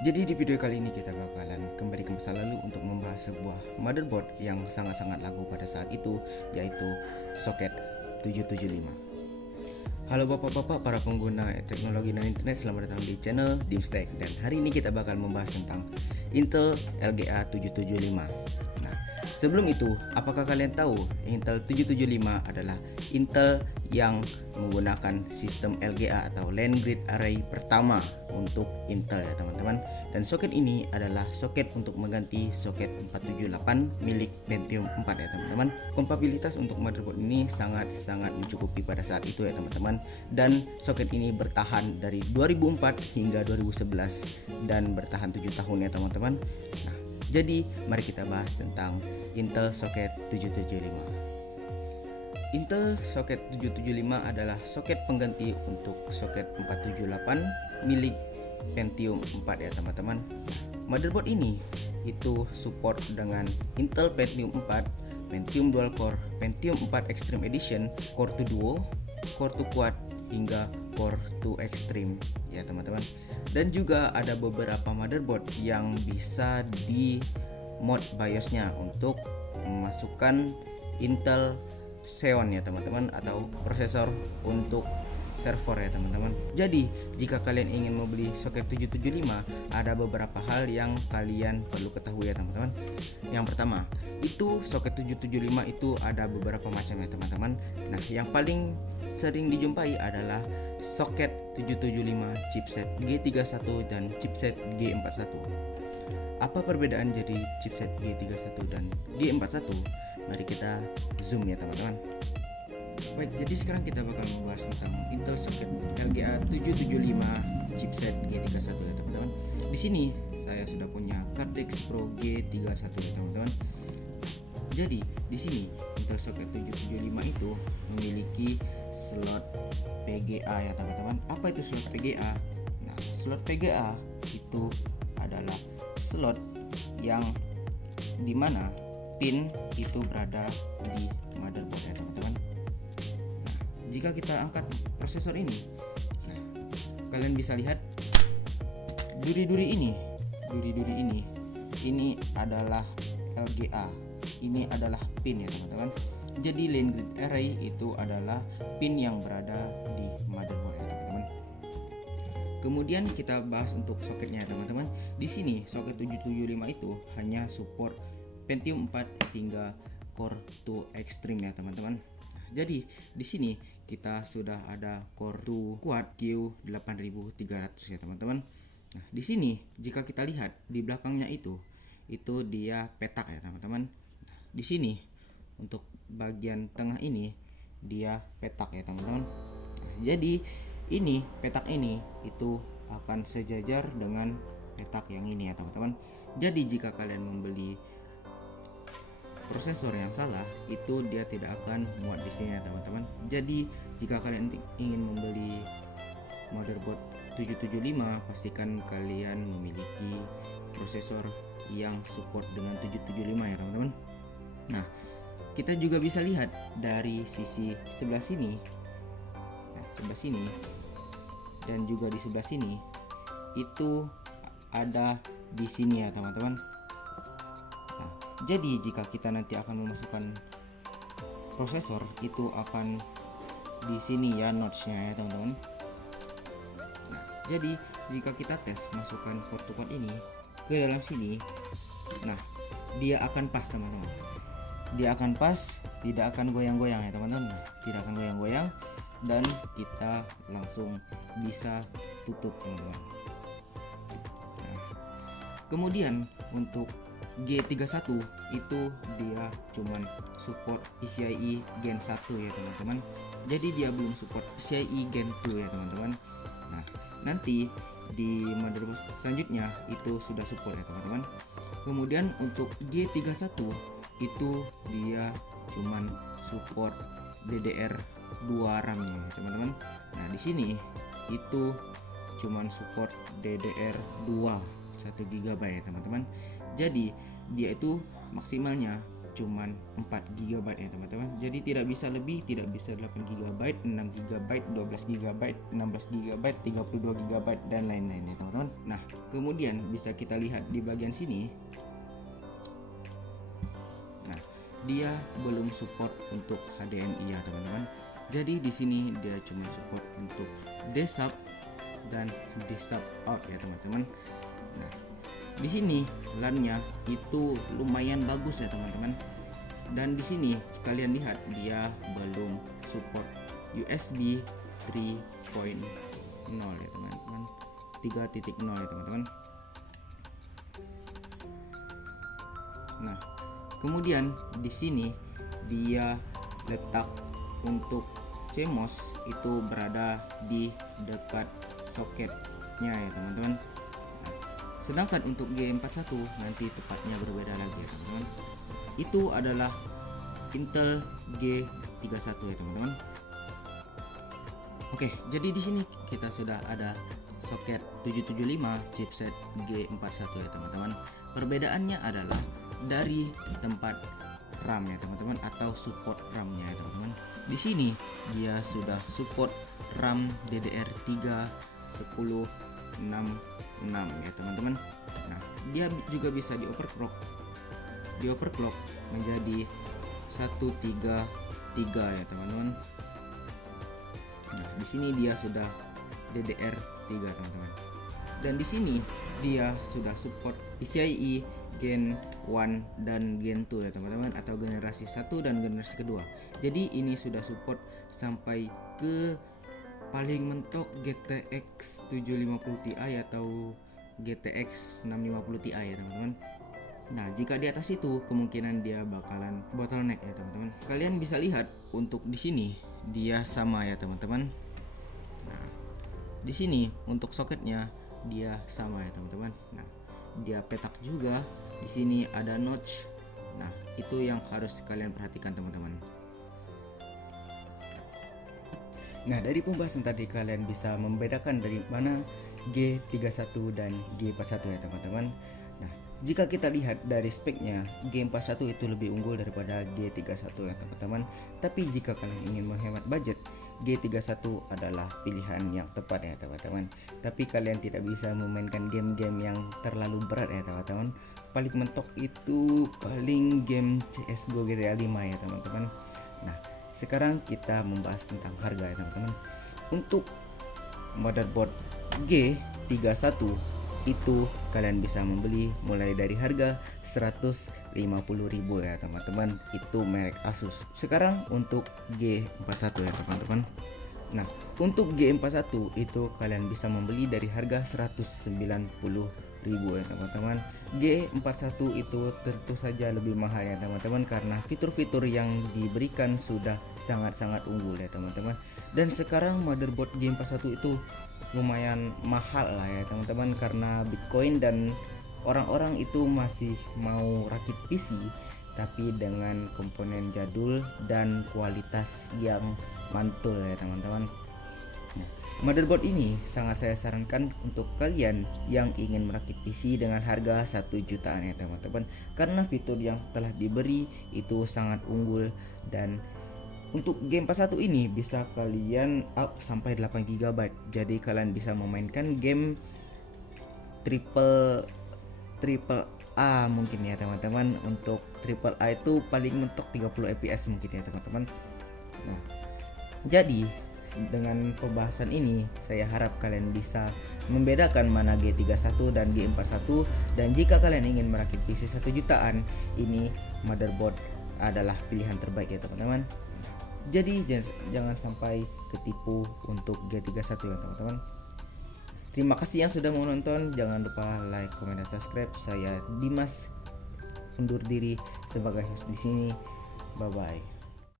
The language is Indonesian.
Jadi di video kali ini kita bakalan kembali ke masa lalu untuk membahas sebuah motherboard yang sangat-sangat laku pada saat itu, yaitu soket 775. Halo bapak-bapak para pengguna teknologi dan internet, selamat datang di channel Dimstek. Dan hari ini kita bakal membahas tentang Intel LGA 775. Nah, sebelum itu, apakah kalian tahu Intel 775 adalah Intel yang menggunakan sistem LGA atau Land Grid Array pertama untuk Intel ya teman-teman. Dan soket ini adalah soket untuk mengganti soket 478 milik Pentium 4 ya teman-teman. Kompatibilitas untuk motherboard ini sangat-sangat mencukupi pada saat itu ya teman-teman. Dan soket ini bertahan dari 2004 hingga 2011 dan bertahan 7 tahun ya teman-teman. Nah, jadi mari kita bahas tentang Intel soket 775. Intel soket 775 adalah soket pengganti untuk soket 478 milik Pentium 4 ya teman-teman. Motherboard ini itu support dengan Intel Pentium 4, Pentium Dual Core, Pentium 4 Extreme Edition, Core 2 Duo, Core 2 Quad hingga Core 2 Extreme ya teman-teman. Dan juga ada beberapa motherboard yang bisa di mod BIOSnya untuk memasukkan Intel Xeon ya teman-teman, atau prosesor untuk server ya teman-teman. Jadi jika kalian ingin membeli soket 775, ada beberapa hal yang kalian perlu ketahui ya teman-teman. Yang pertama, itu soket 775 itu ada beberapa macam ya teman-teman. Nah, yang paling sering dijumpai adalah soket 775 chipset G31 dan chipset G41. Apa perbedaan dari chipset G31 dan G41? Mari kita zoom ya teman-teman. Baik, jadi sekarang kita bakal membahas tentang Intel soket LGA 775 chipset G31 ya teman-teman. Di sini saya sudah punya Cortex Pro G31 ya teman-teman. Jadi di sini Intel soket 775 itu memiliki slot PGA ya teman-teman. Apa itu slot PGA? Nah, slot PGA itu adalah slot yang dimana pin itu berada di motherboard ya teman-teman. Nah, jika kita angkat prosesor ini, nah, kalian bisa lihat duri-duri ini adalah LGA, ini adalah pin ya teman-teman. Jadi Land Grid Array itu adalah pin yang berada di motherboard ya teman-teman. Kemudian kita bahas untuk soketnya teman-teman. Di sini soket 775 itu hanya support Pentium 4 hingga Core 2 Extreme ya teman-teman. Jadi di sini kita sudah ada Core 2 Quad Q8300 ya teman-teman. Nah, di sini jika kita lihat di belakangnya itu dia petak ya teman-teman. Nah, di sini untuk bagian tengah ini dia petak ya teman-teman. Nah, jadi ini petak ini itu akan sejajar dengan petak yang ini ya teman-teman. Jadi jika kalian membeli prosesor yang salah, itu dia tidak akan muat di sini ya teman-teman. Jadi jika kalian ingin membeli motherboard 775, pastikan kalian memiliki prosesor yang support dengan 775 ya teman-teman. Nah, kita juga bisa lihat dari sisi sebelah sini, sebelah sini dan juga di sebelah sini itu ada di sini ya teman-teman. Jadi jika kita nanti akan memasukkan prosesor, itu akan di sini ya notch-nya ya teman-teman. Nah, jadi jika kita tes masukkan port to port ini ke dalam sini, nah dia akan pas teman-teman. Dia akan pas, tidak akan goyang-goyang ya teman-teman. Tidak akan goyang-goyang dan kita langsung bisa tutup teman-teman. Nah, kemudian untuk G31 itu dia cuman support PCIe Gen 1 ya teman-teman. Jadi dia belum support PCIe Gen 2 ya teman-teman. Nah, nanti di motherboard selanjutnya itu sudah support ya teman-teman. Kemudian untuk G31 itu dia cuman support DDR2 RAM-nya ya teman-teman. Nah, di sini itu cuman support DDR2 1 GB ya teman-teman. Jadi dia itu maksimalnya cuman 4 GB ya teman-teman. Jadi tidak bisa lebih, tidak bisa 8 GB, 6 GB, 12 GB, 16 GB, 32 GB dan lain-lain ya teman-teman. Nah, kemudian bisa kita lihat di bagian sini. Nah, dia belum support untuk HDMI ya teman-teman. Jadi di sini dia cuma support untuk desktop dan desktop out ya teman-teman. Nah, di sini LAN-nya itu lumayan bagus ya teman-teman. Dan di sini kalian lihat dia belum support USB 3.0 ya teman-teman. 3.0 ya teman-teman. Nah, kemudian di sini dia letak untuk CMOS itu berada di dekat soketnya ya teman-teman. Sedangkan untuk G41 nanti tepatnya berbeda lagi ya teman-teman. Itu adalah Intel G31 ya teman-teman. Oke, jadi di sini kita sudah ada soket 775 chipset G41 ya teman-teman. Perbedaannya adalah dari tempat RAM ya teman-teman, atau support RAM-nya ya teman-teman. Di sini dia sudah support RAM DDR3 1066 ya teman-teman. Nah, dia juga bisa di overclock menjadi 133 ya teman-teman. Nah, di sini dia sudah DDR3 teman-teman. Dan di sini dia sudah support PCIe Gen 1 dan Gen 2 ya teman-teman, atau generasi 1 dan generasi kedua. Jadi ini sudah support sampai ke paling mentok GTX 750 Ti atau GTX 650 Ti ya teman-teman. Nah, jika di atas itu kemungkinan dia bakalan bottleneck ya teman-teman. Kalian bisa lihat untuk di sini dia sama ya teman-teman. Nah, di sini untuk soketnya dia sama ya teman-teman. Nah, dia petak juga. Di sini ada notch. Nah, itu yang harus kalian perhatikan teman-teman. Nah, dari pembahasan tadi kalian bisa membedakan dari mana G31 dan G41 ya teman-teman. Nah, jika kita lihat dari speknya, G41 itu lebih unggul daripada G31 ya teman-teman. Tapi jika kalian ingin menghemat budget, G31 adalah pilihan yang tepat ya teman-teman. Tapi kalian tidak bisa memainkan game-game yang terlalu berat ya teman-teman. Paling mentok itu paling game CSGO GTA 5 ya teman-teman. Nah, sekarang kita membahas tentang harga ya teman-teman. Untuk motherboard G31 itu kalian bisa membeli mulai dari harga 150.000 ya teman-teman. Itu merek Asus. Sekarang untuk G41 ya teman-teman. Nah, untuk G41 itu kalian bisa membeli dari harga 190.000 ya teman-teman. G41 itu tentu saja lebih mahal ya teman-teman, karena fitur-fitur yang diberikan sudah sangat-sangat unggul ya teman-teman. Dan sekarang motherboard G41 itu lumayan mahal lah ya teman-teman, karena Bitcoin dan orang-orang itu masih mau rakit PC tapi dengan komponen jadul dan kualitas yang mantul ya teman-teman. Motherboard ini sangat saya sarankan untuk kalian yang ingin merakit PC dengan harga 1 jutaan ya teman-teman, karena fitur yang telah diberi itu sangat unggul. Dan untuk G41 ini bisa kalian up sampai 8 GB. Jadi kalian bisa memainkan game triple A mungkin ya teman-teman. Untuk triple A itu paling mentok 30 fps mungkin ya teman-teman. Nah, jadi dengan pembahasan ini saya harap kalian bisa membedakan mana G31 dan G41. Dan jika kalian ingin merakit PC 1 jutaan, ini motherboard adalah pilihan terbaik ya teman-teman. Jadi jangan sampai ketipu untuk G31 ya teman-teman. Terima kasih yang sudah menonton. Jangan lupa like, comment, dan subscribe. Saya Dimas undur diri sebagai host di sini. Bye bye.